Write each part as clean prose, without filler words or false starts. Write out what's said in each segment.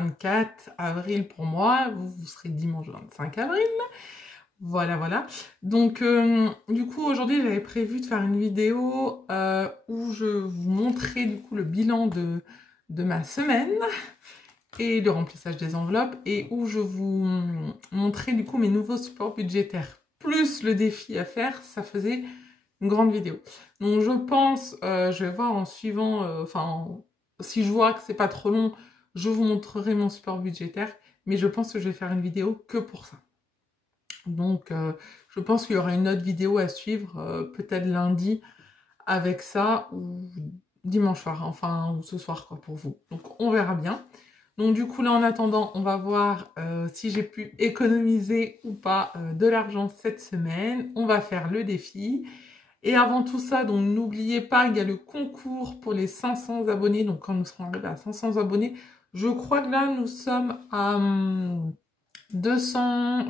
24 avril pour moi, vous serez dimanche 25 avril. Voilà, voilà. Donc, du coup, aujourd'hui, j'avais prévu de faire une vidéo où je vous montrais du coup le bilan de ma semaine et le remplissage des enveloppes et où je vous montrais du coup mes nouveaux supports budgétaires. Plus le défi à faire, ça faisait une grande vidéo. Donc, je pense, je vais voir en suivant, si je vois que c'est pas trop long, je vous montrerai mon support budgétaire, mais je pense que je vais faire une vidéo que pour ça. Donc, je pense qu'il y aura une autre vidéo à suivre, peut-être lundi, avec ça, ou dimanche soir, enfin, ou ce soir, quoi, pour vous. Donc, on verra bien. Donc, du coup, là, en attendant, on va voir si j'ai pu économiser ou pas de l'argent cette semaine. On va faire le défi. Et avant tout ça, donc, n'oubliez pas, il y a le concours pour les 500 abonnés. Donc, quand nous serons arrivés à 500 abonnés, je crois que là, nous sommes à 200,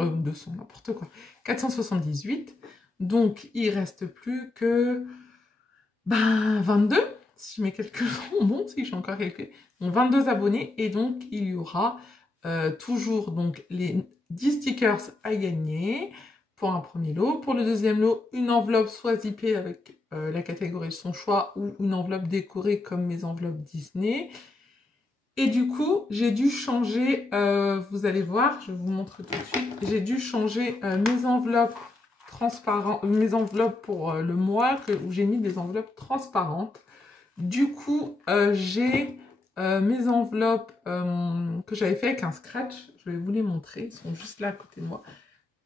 n'importe quoi, 478. Donc, il reste plus que 22, si je mets quelques sont bons, si j'ai encore quelques. Donc, 22 abonnés. Et donc, il y aura toujours donc, les 10 stickers à gagner pour un premier lot. Pour le deuxième lot, une enveloppe soit zippée avec la catégorie de son choix ou une enveloppe décorée comme mes enveloppes Disney. Et du coup, j'ai dû changer, vous allez voir, je vous montre tout de suite, j'ai dû changer mes enveloppes transparentes, mes enveloppes pour le mois où j'ai mis des enveloppes transparentes. Du coup, j'ai mes enveloppes que j'avais fait avec un scratch, je vais vous les montrer, ils sont juste là à côté de moi.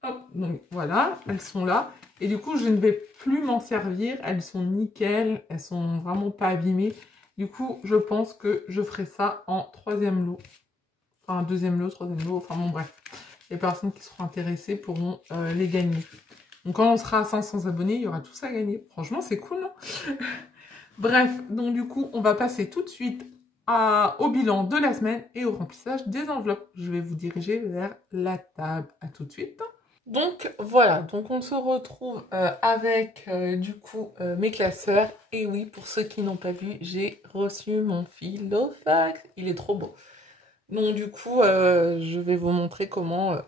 Hop, donc voilà, elles sont là. Et du coup, je ne vais plus m'en servir, elles sont nickel, elles sont vraiment pas abîmées. Du coup, je pense que je ferai ça en troisième lot. Enfin, deuxième lot, troisième lot, enfin bon, bref. Les personnes qui seront intéressées pourront les gagner. Donc, quand on sera à 500 abonnés, il y aura tout ça à gagner. Franchement, c'est cool, non? Bref, donc du coup, on va passer tout de suite au bilan de la semaine et au remplissage des enveloppes. Je vais vous diriger vers la table. À tout de suite. Donc voilà, donc on se retrouve avec du coup mes classeurs. Et oui, pour ceux qui n'ont pas vu, j'ai reçu mon Filofax. Il est trop beau. Donc du coup, je vais vous montrer comment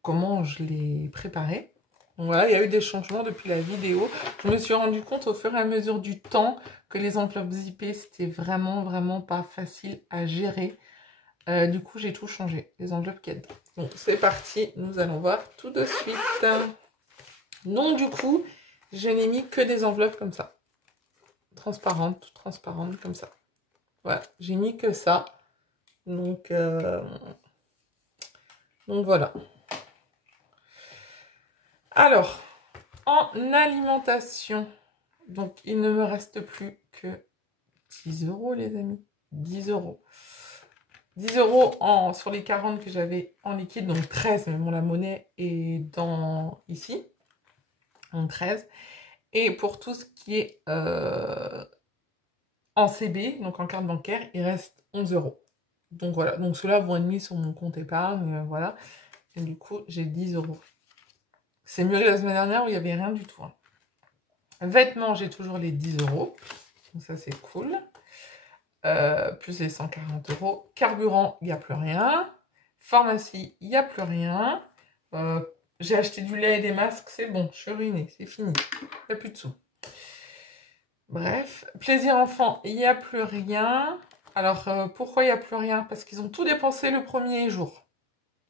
comment je l'ai préparé. Donc voilà, il y a eu des changements depuis la vidéo. Je me suis rendu compte au fur et à mesure du temps que les enveloppes zippées, c'était vraiment pas facile à gérer. Du coup, j'ai tout changé, les enveloppes qu'il y a dedans. Bon, c'est parti, nous allons voir tout de suite. Donc, du coup, je n'ai mis que des enveloppes comme ça. Transparentes, toutes transparentes, comme ça. Voilà, j'ai mis que ça. Donc voilà. Alors, en alimentation, donc il ne me reste plus que 10 €, les amis. 10 €. 10 € sur les 40 que j'avais en liquide, donc 13, mais bon, la monnaie est ici, donc 13. Et pour tout ce qui est en CB, donc en carte bancaire, il reste 11 €. Donc voilà, donc ceux-là vont être mis sur mon compte épargne, voilà. Et du coup, j'ai 10 €. C'est mieux que la semaine dernière où il n'y avait rien du tout. Hein. Vêtements, j'ai toujours les 10 €, donc ça c'est cool. Plus les 140 €. Carburant, il n'y a plus rien. Pharmacie, il n'y a plus rien. J'ai acheté du lait et des masques, c'est bon, je suis ruinée, c'est fini. Il n'y a plus de sous. Bref, plaisir enfant, il n'y a plus rien. Alors, pourquoi il n'y a plus rien? Parce qu'ils ont tout dépensé le premier jour.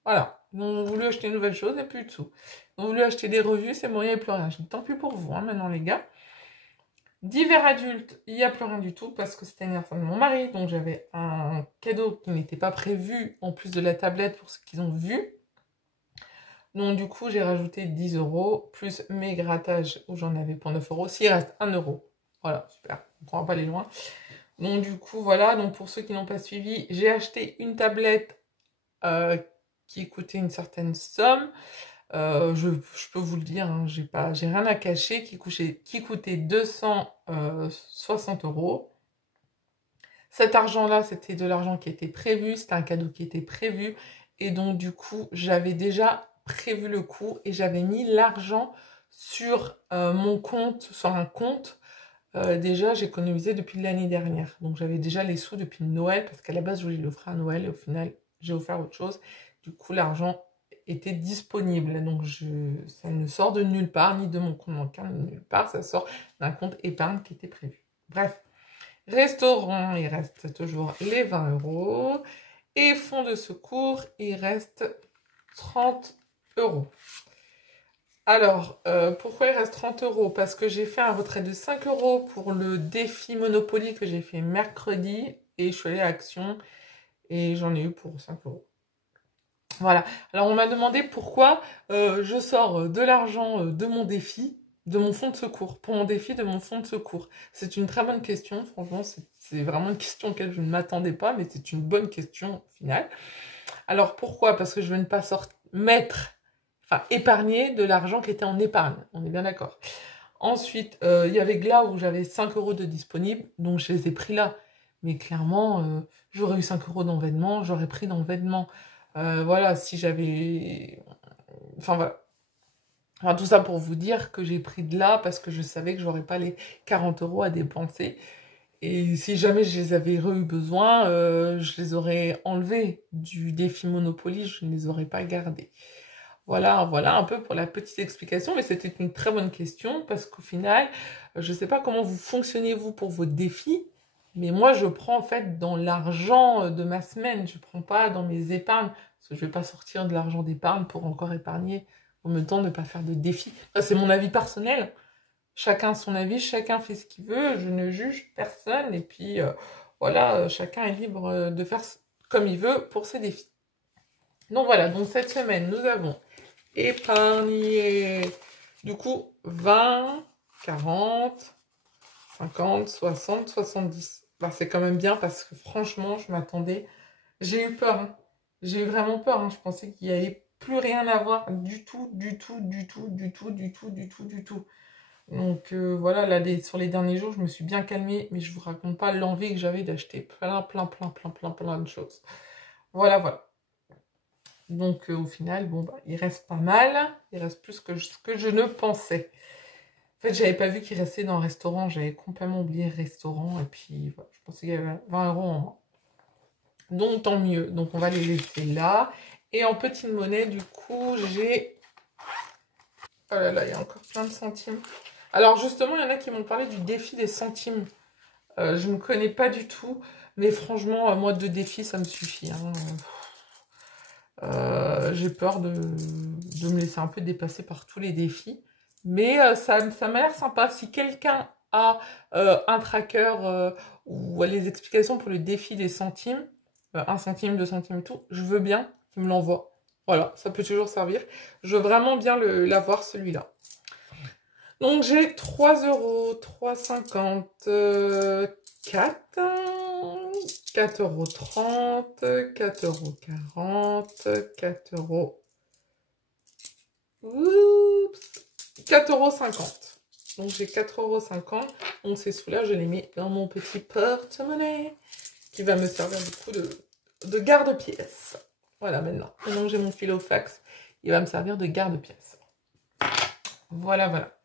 Voilà, ils ont voulu acheter une nouvelle chose, il n'y a plus de sous. Ils ont voulu acheter des revues, c'est bon, il n'y a plus rien. Je dis tant pis pour vous, hein, maintenant les gars. Divers adultes, il n'y a plus rien du tout parce que c'était l'anniversaire de mon mari. Donc j'avais un cadeau qui n'était pas prévu en plus de la tablette pour ceux qu'ils ont vu. Donc du coup, j'ai rajouté 10 € plus mes grattages où j'en avais pour 9 €. S'il reste 1 €. Voilà, super. On ne va pas aller loin. Donc du coup, voilà. Donc pour ceux qui n'ont pas suivi, j'ai acheté une tablette qui coûtait une certaine somme. Je peux vous le dire, hein, j'ai rien à cacher, qui coûtait 260 €. Cet argent-là, c'était de l'argent qui était prévu, c'était un cadeau qui était prévu, et donc du coup, j'avais déjà prévu le coût, et j'avais mis l'argent sur mon compte, sur un compte déjà, j'économisais depuis l'année dernière. Donc, j'avais déjà les sous depuis Noël, parce qu'à la base, je voulais l'offrir à Noël, et au final, j'ai offert autre chose. Du coup, l'argent était disponible. Donc, ça ne sort de nulle part, ni de mon compte bancaire, ni de nulle part. Ça sort d'un compte épargne qui était prévu. Bref, restaurant, il reste toujours les 20 €. Et fonds de secours, il reste 30 €. Alors, pourquoi il reste 30 €? Parce que j'ai fait un retrait de 5 € pour le défi Monopoly que j'ai fait mercredi. Et je suis allée à Action et j'en ai eu pour 5 €. Voilà. Alors, on m'a demandé pourquoi je sors de l'argent de mon défi, de mon fonds de secours, pour mon défi de mon fonds de secours. C'est une très bonne question. Franchement, c'est vraiment une question auquel je ne m'attendais pas, mais c'est une bonne question au final. Alors, pourquoi? Parce que je veux ne pas épargner de l'argent qui était en épargne. On est bien d'accord. Ensuite, il y avait Gla où j'avais 5 € de disponibles, donc je les ai pris là. Mais clairement, j'aurais eu 5 € dans vêtements, j'aurais pris dans vêtements. Voilà, si j'avais... Enfin, voilà. Enfin, tout ça pour vous dire que j'ai pris de là parce que je savais que j'aurais pas les 40 € à dépenser. Et si jamais je les avais eu besoin, je les aurais enlevés du défi Monopoly, je ne les aurais pas gardés. Voilà, voilà un peu pour la petite explication, mais c'était une très bonne question parce qu'au final, je ne sais pas comment vous fonctionnez vous pour vos défis, mais moi je prends en fait dans l'argent de ma semaine, je ne prends pas dans mes épargnes, parce que je ne vais pas sortir de l'argent d'épargne pour encore épargner en même temps de ne pas faire de défis. C'est mon avis personnel, chacun son avis, chacun fait ce qu'il veut, je ne juge personne, et puis voilà, chacun est libre de faire comme il veut pour ses défis. Donc voilà, donc cette semaine, nous avons épargné, du coup, 20, 40, 50, 60, 70. Bah, c'est quand même bien parce que franchement, je m'attendais, j'ai eu peur, hein. J'ai eu vraiment peur, hein. Je pensais qu'il n'y avait plus rien à voir du tout, du tout, du tout, du tout, du tout, du tout, du tout. Donc voilà, là, sur les derniers jours, je me suis bien calmée, mais je vous raconte pas l'envie que j'avais d'acheter plein de choses. Voilà, voilà. Donc au final, bon, bah, il reste pas mal. Il reste plus que ce que je ne pensais. En fait, j'avais pas vu qu'il restait dans le restaurant. J'avais complètement oublié le restaurant. Et puis, voilà, je pensais qu'il y avait 20 € en moins. Donc tant mieux. Donc on va les laisser là. Et en petite monnaie, du coup, j'ai... Oh là là, il y a encore plein de centimes. Alors justement, il y en a qui m'ont parlé du défi des centimes. Je ne connais pas du tout. Mais franchement, moi, 2 défis, ça me suffit, hein. J'ai peur de me laisser un peu dépasser par tous les défis. Mais ça m'a l'air sympa. Si quelqu'un a un tracker ou les explications pour le défi des centimes, 1 centime, 2 centimes et tout, je veux bien qu'il me l'envoie. Voilà, ça peut toujours servir. Je veux vraiment bien l'avoir, celui-là. Donc j'ai 3 €, 3,50 €, 4, 4,30 €, 4,40 €, 4 €. Oups, 4,50 €. Donc j'ai 4,50 €. Donc ces sous-là, je les mets dans mon petit porte-monnaie qui va me servir du coup de garde-pièce. Voilà, maintenant que j'ai mon filofax, il va me servir de garde-pièce. Voilà, voilà.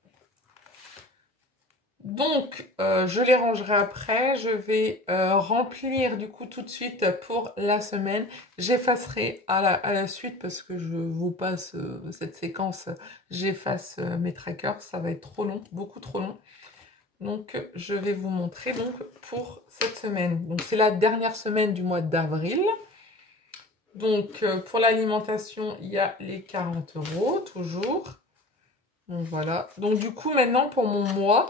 Donc, je les rangerai après. Je vais remplir du coup tout de suite pour la semaine. J'effacerai à la suite parce que je vous passe cette séquence. J'efface mes trackers. Ça va être trop long, beaucoup trop long. Donc, je vais vous montrer donc pour cette semaine. Donc, c'est la dernière semaine du mois d'avril. Donc, pour l'alimentation, il y a les 40 € toujours. Donc, voilà. Donc, du coup, maintenant, pour mon mois...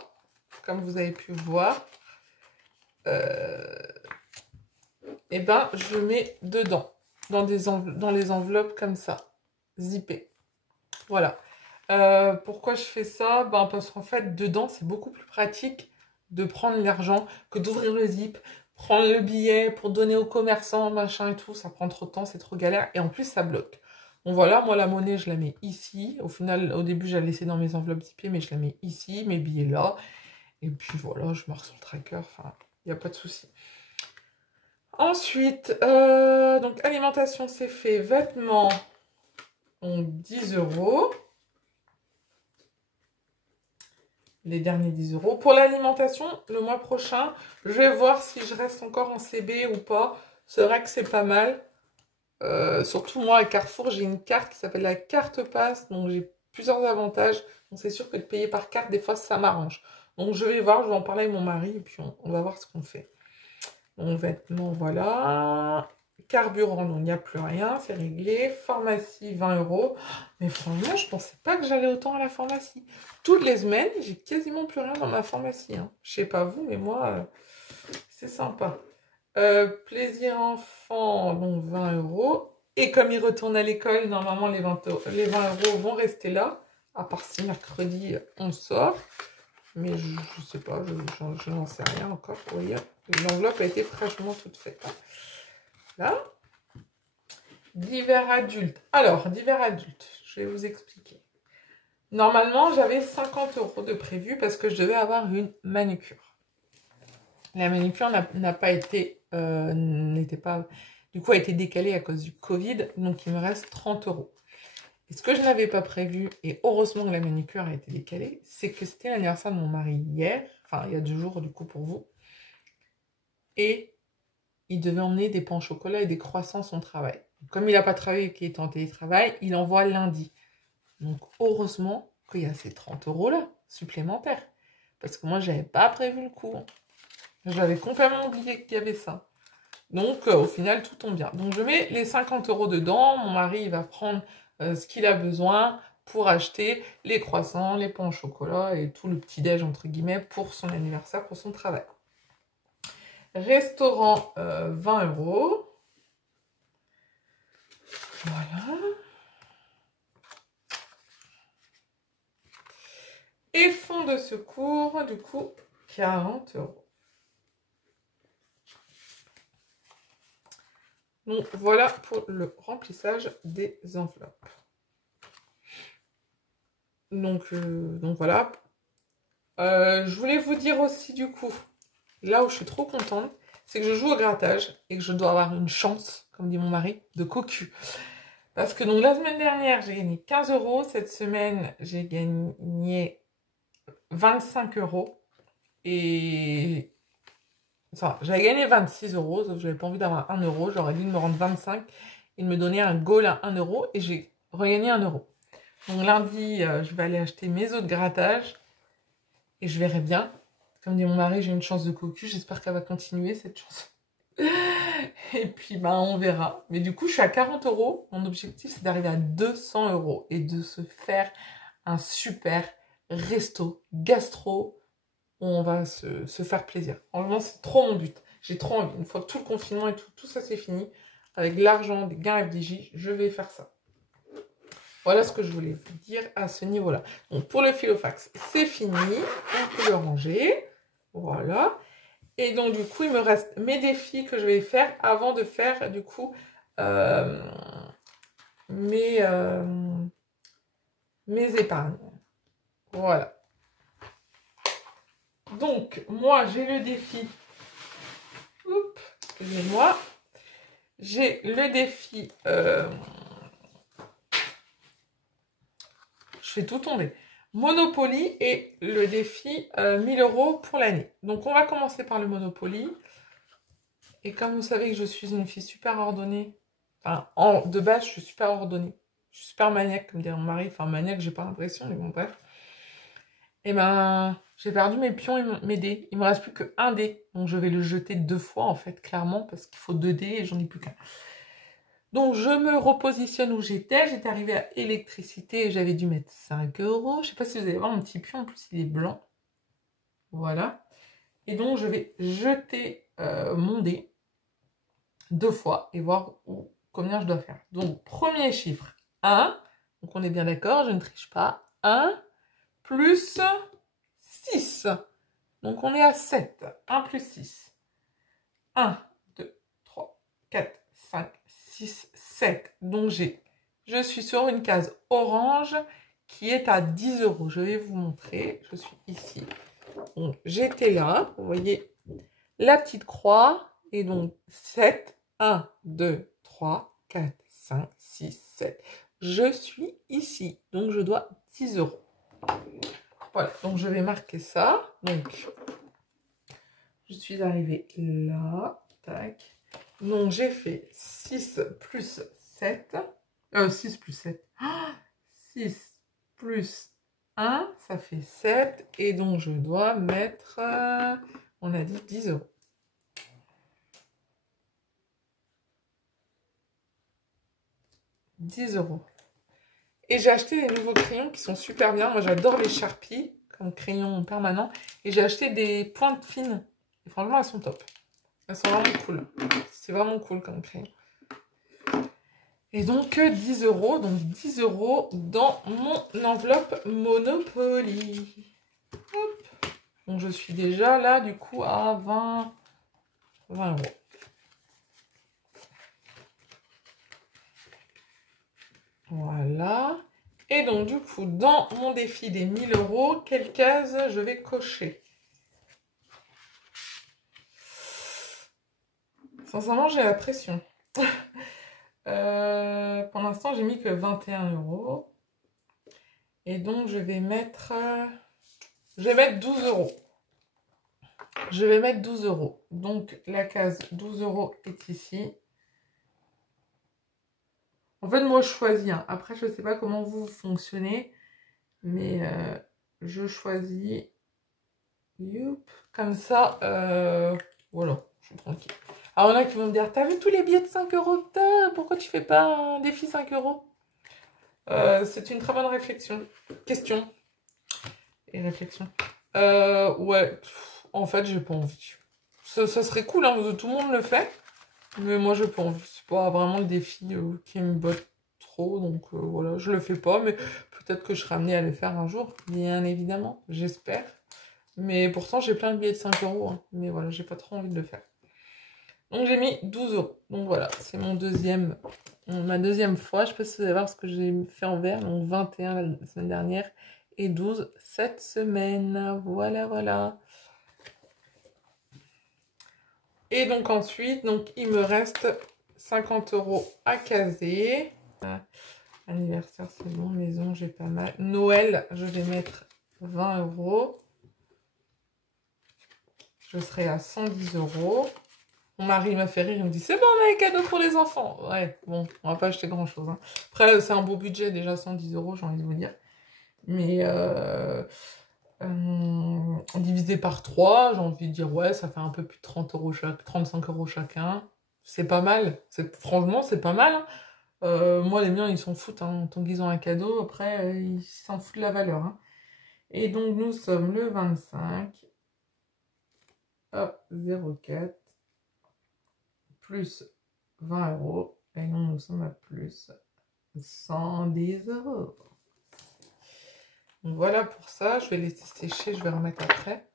Comme vous avez pu voir, et ben je mets dedans, dans les enveloppes comme ça, zippées. Voilà. Pourquoi je fais ça? Ben, parce qu'en fait, dedans, c'est beaucoup plus pratique de prendre l'argent que d'ouvrir le zip, prendre le billet pour donner aux commerçants, machin et tout. Ça prend trop de temps, c'est trop galère. Et en plus, ça bloque. Donc voilà, moi, la monnaie, je la mets ici. Au final, au début, je la laissais dans mes enveloppes zippées, mais je la mets ici, mes billets là. Et puis voilà, je marque sur le tracker, enfin, il n'y a pas de souci. Ensuite, donc alimentation, c'est fait. Vêtements, donc 10 €. les derniers 10 euros. Pour l'alimentation, le mois prochain, je vais voir si je reste encore en CB ou pas. C'est vrai que c'est pas mal. Surtout moi à Carrefour, j'ai une carte qui s'appelle la carte passe, donc j'ai plusieurs avantages. Donc c'est sûr que de payer par carte, des fois ça m'arrange. Donc je vais voir, je vais en parler avec mon mari et puis on va voir ce qu'on fait. Donc vêtements, voilà. Carburant, donc il n'y a plus rien, c'est réglé. Pharmacie, 20 euros. Mais franchement, je pensais pas que j'allais autant à la pharmacie. Toutes les semaines, j'ai quasiment plus rien dans ma pharmacie. Hein. Je sais pas vous, mais moi, c'est sympa. Plaisir enfant, donc 20 euros. Et comme il retourne à l'école, normalement les 20 euros vont rester là. À part si mercredi on sort. Mais je sais pas, je n'en sais rien encore. Vous voyez, l'enveloppe a été fraîchement toute faite. Hein. Là. Divers adultes. Alors, divers adultes, je vais vous expliquer. Normalement, j'avais 50 euros de prévu parce que je devais avoir une manucure. La manucure n'a pas été, n'était pas, du coup, a été décalée à cause du Covid, donc il me reste 30 euros. Et ce que je n'avais pas prévu, et heureusement que la manucure a été décalée, c'est que c'était l'anniversaire de mon mari hier, enfin il y a 2 jours du coup pour vous, et il devait emmener des pains au chocolat et des croissants à son travail. Comme il n'a pas travaillé et qu'il est en télétravail, il envoie lundi. Donc heureusement qu'il y a ces 30 euros là, supplémentaires. Parce que moi, je n'avais pas prévu le coup. J'avais complètement oublié qu'il y avait ça. Donc au final, tout tombe bien. Donc je mets les 50 euros dedans. Mon mari, il va prendre ce qu'il a besoin pour acheter les croissants, les pains au chocolat et tout le petit-déj, entre guillemets, pour son anniversaire, pour son travail. Restaurant, 20 euros. Voilà. Et fonds de secours, du coup, 40 euros. Donc, voilà pour le remplissage des enveloppes. Donc voilà. Je voulais vous dire aussi, du coup, là où je suis trop contente, c'est que je joue au grattage et que je dois avoir une chance, comme dit mon mari, de cocu. Parce que donc la semaine dernière, j'ai gagné 15 euros. Cette semaine, j'ai gagné 25 euros. Et enfin, j'avais gagné 26 euros, sauf que je n'avais pas envie d'avoir 1 euro. J'aurais dû me rendre 25 et de me donner un goal à 1 euro. Et j'ai regagné 1 euro. Donc lundi, je vais aller acheter mes œufs de grattage. Et je verrai bien. Comme dit mon mari, j'ai une chance de cocu. J'espère qu'elle va continuer cette chance. Et puis, ben, on verra. Mais du coup, je suis à 40 euros. Mon objectif, c'est d'arriver à 200 euros et de se faire un super resto gastro où on va se faire plaisir. Franchement, c'est trop mon but. J'ai trop envie. Une fois que tout le confinement et tout ça, c'est fini, avec l'argent des gains FDJ, je vais faire ça. Voilà ce que je voulais vous dire à ce niveau-là. Donc, pour le filofax, c'est fini. On peut le ranger. Voilà. Et donc, du coup, il me reste mes défis que je vais faire avant de faire, du coup, mes épargnes. Voilà. Donc, moi, j'ai le défi. Oups, excusez-moi. J'ai le défi. Je fais tout tomber. Monopoly et le défi 1000 euros pour l'année. Donc, on va commencer par le Monopoly. Et comme vous savez que je suis une fille super ordonnée, enfin, de base, je suis super ordonnée. Je suis super maniaque, comme dirait mon mari. Enfin, maniaque, j'ai pas l'impression, mais bon, bref. Et ben, j'ai perdu mes pions et mes dés. Il me reste plus qu'un dé. Donc, je vais le jeter 2 fois, en fait, clairement, parce qu'il faut 2 dés et j'en ai plus qu'un. Donc, je me repositionne où j'étais. J'étais arrivée à électricité et j'avais dû mettre 5 euros. Je sais pas si vous allez voir mon petit pion. En plus, il est blanc. Voilà. Et donc, je vais jeter mon dé 2 fois et voir combien je dois faire. Donc, premier chiffre, 1. Donc, on est bien d'accord, je ne triche pas. 1 plus 6. Donc, on est à 7. 1 plus 6. 1, 2, 3, 4, 5, 6, 7. Donc, je suis sur une case orange qui est à 10 euros. Je vais vous montrer. Je suis ici. Donc, j'étais là. Vous voyez la petite croix. Et donc, 7. 1, 2, 3, 4, 5, 6, 7. Je suis ici. Donc, je dois 10 euros. Voilà, donc je vais marquer ça. Donc, je suis arrivée là. Tac. Donc, j'ai fait 6 plus 7. 6 plus 7. 6 plus 1, ça fait 7. Et donc, je dois mettre, on a dit 10 euros. €10. Et j'ai acheté des nouveaux crayons qui sont super bien. Moi, j'adore les Sharpie comme crayon permanent. Et j'ai acheté des pointes fines. Et franchement, elles sont top. Elles sont vraiment cool. C'est vraiment cool comme crayon. Et donc, 10 euros. Donc, 10 euros dans mon enveloppe Monopoly. Hop. Donc, je suis déjà là, du coup, à 20 euros. Voilà. Et donc, du coup, dans mon défi des 1000 euros, quelle case je vais cocher? Sincèrement, j'ai la pression. Pour l'instant, j'ai mis que 21 euros. Et donc, je vais mettre 12 euros. Je vais mettre 12 euros. Donc, la case 12 euros est ici. En fait, moi, je choisis. Hein. Après, je ne sais pas comment vous fonctionnez. Mais je choisis. Youp, comme ça. Voilà, je suis tranquille. Alors, il y en a qui vont me dire, t'as vu tous les billets de 5 euros que t'as? Pourquoi tu fais pas un défi 5 euros? C'est une très bonne réflexion. Question. Et réflexion. Ouais, en fait, j'ai pas envie. Ça serait cool, hein, tout le monde le fait. Mais moi, j'ai pas envie. C'est pas vraiment le défi qui me botte trop. Donc, voilà, je le fais pas. Mais peut-être que je serai amenée à le faire un jour. Bien évidemment, j'espère. Mais pourtant, j'ai plein de billets de 5 euros. Hein. Mais voilà, j'ai pas trop envie de le faire. Donc, j'ai mis 12 euros. Donc, voilà, c'est ma deuxième fois. Je sais pas si vous allez voir ce que j'ai fait en vert. Donc, 21 la semaine dernière et 12 cette semaine. Voilà, voilà. Et donc, ensuite, donc, il me reste 50 euros à caser. Anniversaire, c'est bon. Maison, j'ai pas mal. Noël, je vais mettre 20 euros. Je serai à 110 euros. Mon mari m'a fait rire, il me dit c'est bon, on a un cadeau pour les enfants. Ouais, bon, on va pas acheter grand chose. Hein. Après, c'est un beau budget, déjà 110 euros, j'ai envie de vous dire. Mais divisé par 3, j'ai envie de dire ouais, ça fait un peu plus de 30 euros 35 euros chacun. C'est pas mal. Franchement, c'est pas mal. Hein. Moi, les miens, ils s'en foutent. Hein. Tant qu'ils ont un cadeau, après, ils s'en foutent de la valeur. Hein. Et donc, nous sommes le 25. Hop, 0,4. Plus 20 euros. Et nous sommes à plus 110 euros. Donc voilà pour ça. Je vais laisser sécher. Je vais remettre après.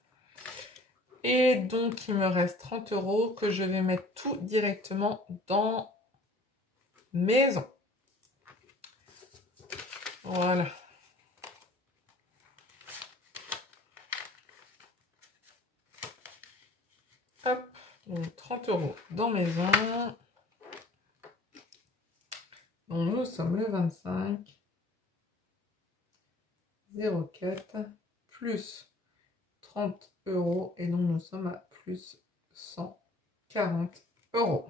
Et donc, il me reste 30 euros que je vais mettre tout directement dans maison. Voilà. Hop. Donc, 30 euros dans maison. Donc, nous sommes le 25. 0,4 plus 30 euros. Et donc, nous sommes à plus 140 euros.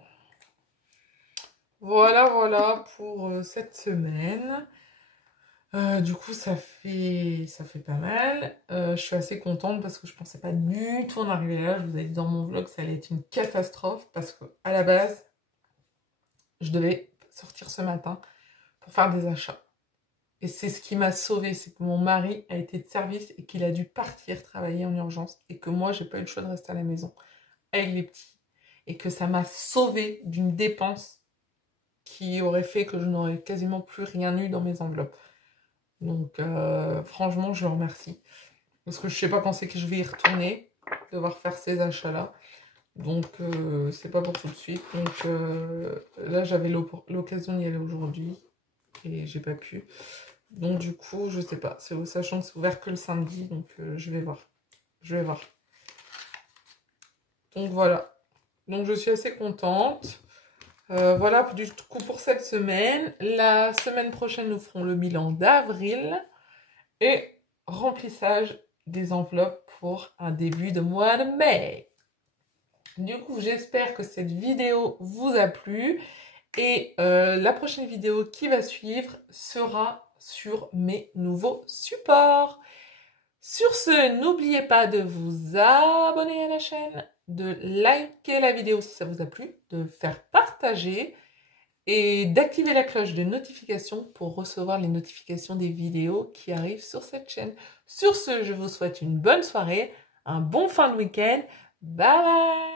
Voilà, voilà pour cette semaine. Du coup, ça fait pas mal. Je suis assez contente parce que je pensais pas du tout en arriver là. Je vous ai dit dans mon vlog que ça allait être une catastrophe parce que à la base, je devais sortir ce matin pour faire des achats. Et c'est ce qui m'a sauvée, c'est que mon mari a été de service et qu'il a dû partir travailler en urgence et que moi, j'ai pas eu le choix de rester à la maison avec les petits et que ça m'a sauvée d'une dépense qui aurait fait que je n'aurais quasiment plus rien eu dans mes enveloppes. Donc, franchement, je le remercie. Parce que je sais pas quand c'est que je vais y retourner, devoir faire ces achats-là. Donc, c'est pas pour tout de suite. Donc, là, j'avais l'occasion d'y aller aujourd'hui. Et j'ai pas pu. Donc, du coup, je sais pas. Sachant que c'est ouvert que le samedi. Donc, je vais voir. Je vais voir. Donc, voilà. Donc, je suis assez contente. Voilà, du coup, pour cette semaine. La semaine prochaine, nous ferons le bilan d'avril. Et remplissage des enveloppes pour un début de mois de mai. Du coup, j'espère que cette vidéo vous a plu et la prochaine vidéo qui va suivre sera sur mes nouveaux supports. Sur ce, n'oubliez pas de vous abonner à la chaîne, de liker la vidéo si ça vous a plu, de faire partager et d'activer la cloche de notification pour recevoir les notifications des vidéos qui arrivent sur cette chaîne. Sur ce, je vous souhaite une bonne soirée, un bon fin de week-end. Bye bye!